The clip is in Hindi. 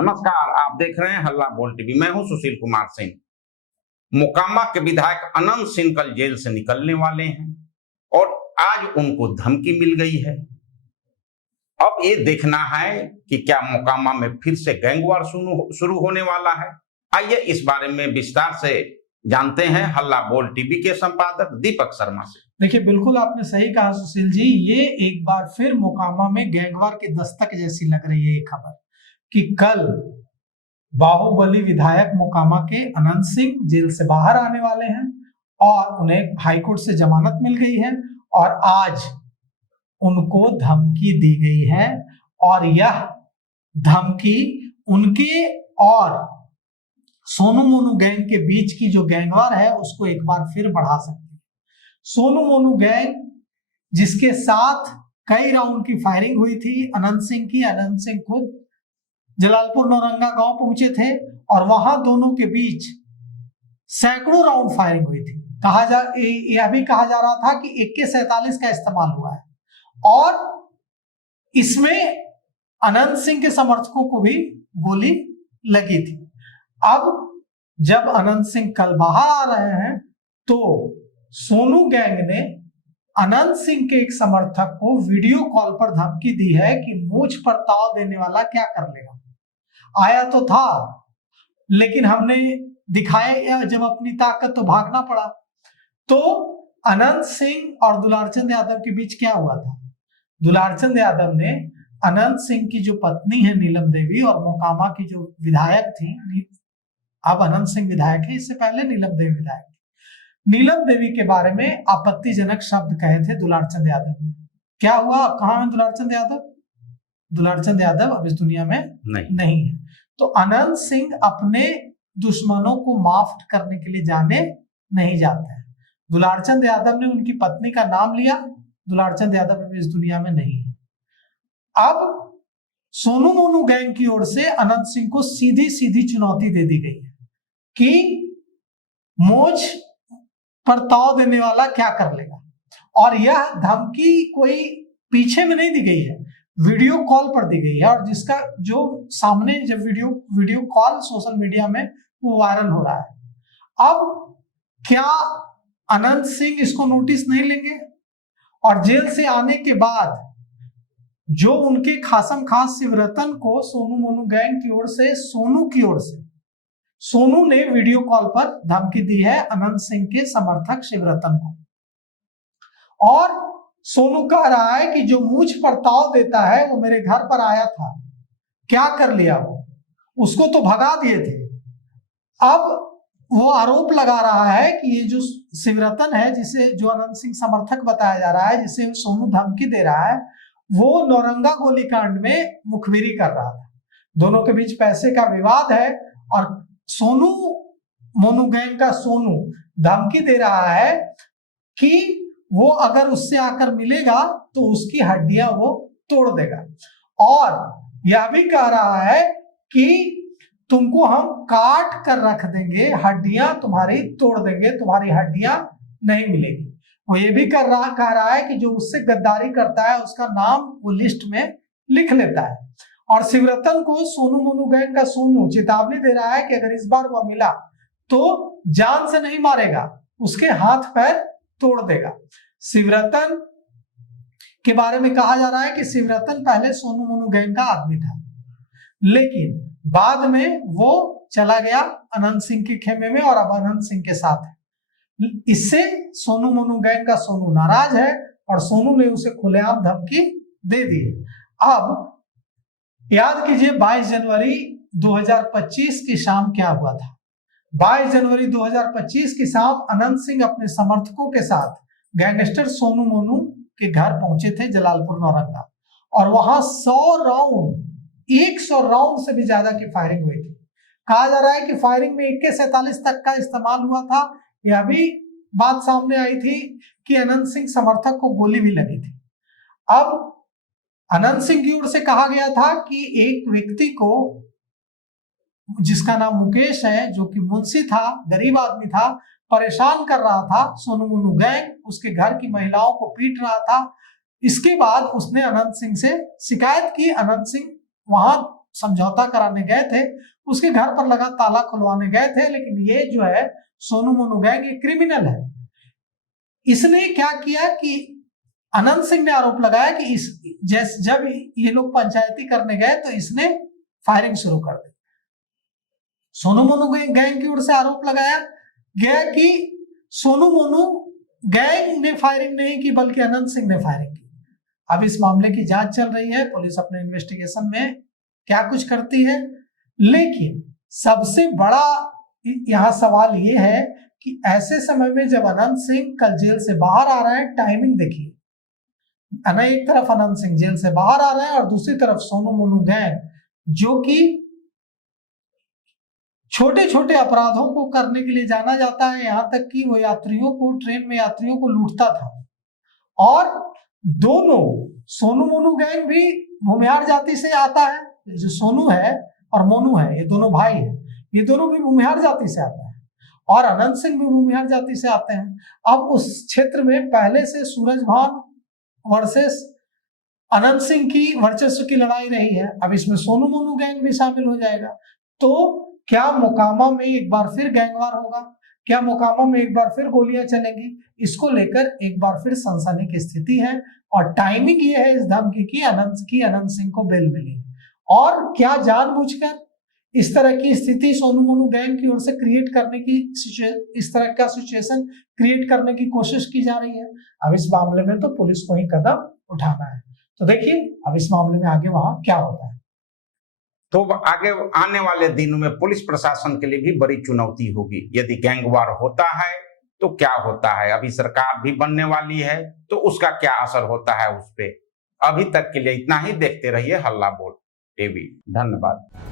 नमस्कार, आप देख रहे हैं हल्ला बोल टीवी। मैं हूं सुशील कुमार सिंह। मोकामा के विधायक अनंत सिंह कल जेल से निकलने वाले हैं और आज उनको धमकी मिल गई है। अब ये देखना है कि क्या मोकामा में फिर से गैंगवार शुरू होने वाला है। आइए इस बारे में विस्तार से जानते हैं हल्ला बोल टीवी के संपादक दीपक शर्मा से। देखिए, बिल्कुल आपने सही कहा सुशील जी। ये एक बार फिर मोकामा में गैंगवार की दस्तक जैसी लग रही है ये खबर कि कल बाहुबली विधायक मोकामा के अनंत सिंह जेल से बाहर आने वाले हैं और उन्हें हाईकोर्ट से जमानत मिल गई है और आज उनको धमकी दी गई है और यह धमकी उनके और सोनू मोनू गैंग के बीच की जो गैंगवार है उसको एक बार फिर बढ़ा सकती है। सोनू मोनू गैंग जिसके साथ कई राउंड की फायरिंग हुई थी अनंत सिंह खुद जलालपुर नौरंगा गांव पहुंचे थे और वहां दोनों के बीच सैकड़ों राउंड फायरिंग हुई थी। यह भी कहा जा रहा था कि AK-47 का इस्तेमाल हुआ है और इसमें अनंत सिंह के समर्थकों को भी गोली लगी थी। अब जब अनंत सिंह कल बाहर आ रहे हैं तो सोनू गैंग ने अनंत सिंह के एक समर्थक को वीडियो कॉल पर धमकी दी है कि मुझ पर ताव देने वाला क्या कर लेगा। आया तो था लेकिन हमने दिखाया जब अपनी ताकत तो भागना पड़ा। तो अनंत सिंह और दुलारचंद यादव के बीच क्या हुआ था? दुलारचंद यादव ने अनंत सिंह की जो पत्नी है नीलम देवी और मोकामा की जो विधायक थी, अब अनंत सिंह विधायक है, इससे पहले नीलम देवी विधायक थी, नीलम देवी के बारे में आपत्तिजनक शब्द कहे थे दुलारचंद यादव ने। क्या हुआ? कहाँ है दुलारचंद यादव? दुलारचंद यादव अब इस दुनिया में नहीं है। तो अनंत सिंह अपने दुश्मनों को माफ करने के लिए जाने नहीं जाते हैं। दुलारचंद यादव ने उनकी पत्नी का नाम लिया। दुलारचंद यादव अब इस दुनिया में नहीं है। अब सोनू मोनू गैंग की ओर से अनंत सिंह को सीधी सीधी चुनौती दे दी गई है कि मुझ पर ताव देने वाला क्या कर लेगा। और यह धमकी कोई पीछे में नहीं दी गई है, वीडियो कॉल पर दी गई है और जिसका जो सामने जब वीडियो कॉल सोशल मीडिया में वो वायरल हो रहा है। अब क्या अनंत सिंह इसको नोटिस नहीं लेंगे? और जेल से आने के बाद जो उनके खासम खास शिवरतन को सोनू मोनू गैंग की ओर से सोनू ने वीडियो कॉल पर धमकी दी है अनंत सिंह के समर्थक शिवरतन को। और सोनू कह रहा है कि जो मुझ पर ताव देता है वो मेरे घर पर आया था, क्या कर लिया उसको तो भगा दिए थे। अब वो आरोप लगा रहा है कि ये जो शिवरतन है, जिसे जो अनंत सिंह समर्थक बताया जा रहा है, जिसे सोनू धमकी दे रहा है, वो नौरंगा गोलीकांड में मुखबिरी कर रहा था। दोनों के बीच पैसे का विवाद है और सोनू मोनू गैंग का सोनू धमकी दे रहा है कि वो अगर उससे आकर मिलेगा तो उसकी हड्डियां वो तोड़ देगा और यह भी कह रहा है कि तुमको हम काट कर रख देंगे, हड्डियां तुम्हारी तोड़ देंगे, तुम्हारी हड्डियां नहीं मिलेगी। वो ये भी कह रहा है कि जो उससे गद्दारी करता है उसका नाम वो लिस्ट में लिख लेता है। और शिवरतन को सोनू मोनू गैंग का सोनू चेतावनी दे रहा है कि अगर इस बार वो मिला तो जान से नहीं मारेगा, उसके हाथ पैर तोड़ देगा। शिवरतन के बारे में कहा जा रहा है कि शिवरतन पहले सोनू मोनू गैंग का आदमी था लेकिन बाद में वो चला गया अनंत सिंह के खेमे में और अब अनंत सिंह के साथ है। इससे सोनू मोनू गैंग का सोनू नाराज है और सोनू ने उसे खुलेआम धमकी दे दी। अब याद कीजिए 22 जनवरी 2025 की शाम क्या हुआ था। 22 जनवरी 2025 की शाम अनंत सिंह अपने समर्थकों के साथ गैंगस्टर सोनू मोनू के घर पहुंचे थे जलालपुर नौरंगा और वहां 100 राउंड से भी ज्यादा की फायरिंग हुई थी। कहा जा रहा है कि फायरिंग में AK-47 तक का इस्तेमाल हुआ था। यह भी बात सामने आई थी कि अनंत सिंह समर्थक को गोली भी लगी थी। अब अनंत सिंह की ओर से कहा गया था कि एक व्यक्ति को जिसका नाम मुकेश है, जो कि मुंशी था, गरीब आदमी था, परेशान कर रहा था सोनू मोनू गैंग, उसके घर की महिलाओं को पीट रहा था। इसके बाद उसने अनंत सिंह से शिकायत की। अनंत सिंह वहां समझौता कराने गए थे, उसके घर पर लगा ताला खुलवाने गए थे। लेकिन ये जो है सोनू मोनू गैंग, ये क्रिमिनल है। इसने क्या किया कि अनंत सिंह ने आरोप लगाया कि जब ये लोग पंचायती करने गए तो इसने फायरिंग शुरू कर दी। सोनू मोनू गैंग की ओर से आरोप लगाया गया कि सोनू मोनू गैंग ने फायरिंग नहीं की, बल्कि अनंत सिंह ने फायरिंग की। अब इस मामले की जांच चल रही है, पुलिस अपने इन्वेस्टिगेशन में क्या कुछ करती है। लेकिन सबसे बड़ा यहाँ सवाल ये है कि ऐसे समय में जब अनंत सिंह कल जेल से बाहर आ रहा है, टाइमिंग देखिए, एक तरफ अनंत सिंह जेल से बाहर आ रहे हैं और दूसरी तरफ सोनू मोनू गैंग, जो कि छोटे छोटे अपराधों को करने के लिए जाना जाता है, यहां तक कि वो यात्रियों को, ट्रेन में यात्रियों को लूटता था। और दोनों, सोनू मोनू गैंग भी भूमिहार जाति से आता है, जो सोनू है और मोनू है, ये दोनों भाई हैं, ये दोनों भी भूमिहार जाति से आता है। और अनंत सिंह भी भूमिहार जाति से आते हैं। अब उस क्षेत्र में पहले से सूरजभान वर्सेस अनंत सिंह की वर्चस्व की लड़ाई रही है। अब इसमें सोनू मोनू गैंग भी शामिल हो जाएगा। तो क्या मोकामा में एक बार फिर गैंगवार होगा? क्या मोकामा में एक बार फिर गोलियां चलेंगी? इसको लेकर एक बार फिर सनसनी की स्थिति है। और टाइमिंग ये है इस धमकी की अनंत सिंह को बेल मिली। और क्या जानबूझकर इस तरह की स्थिति सोनू मोनू गैंग की ओर से क्रिएट करने की, इस तरह का सिचुएशन क्रिएट करने की कोशिश की जा रही है? अब इस मामले में तो पुलिस को ही कदम उठाना है। तो देखिए अब इस मामले में आगे वहां क्या होता है। तो आगे आने वाले दिनों में पुलिस प्रशासन के लिए भी बड़ी चुनौती होगी। यदि गैंगवार होता है तो क्या होता है, अभी सरकार भी बनने वाली है तो उसका क्या असर होता है उस पर। अभी तक के लिए इतना ही। देखते रहिए हल्ला बोल टीवी। धन्यवाद।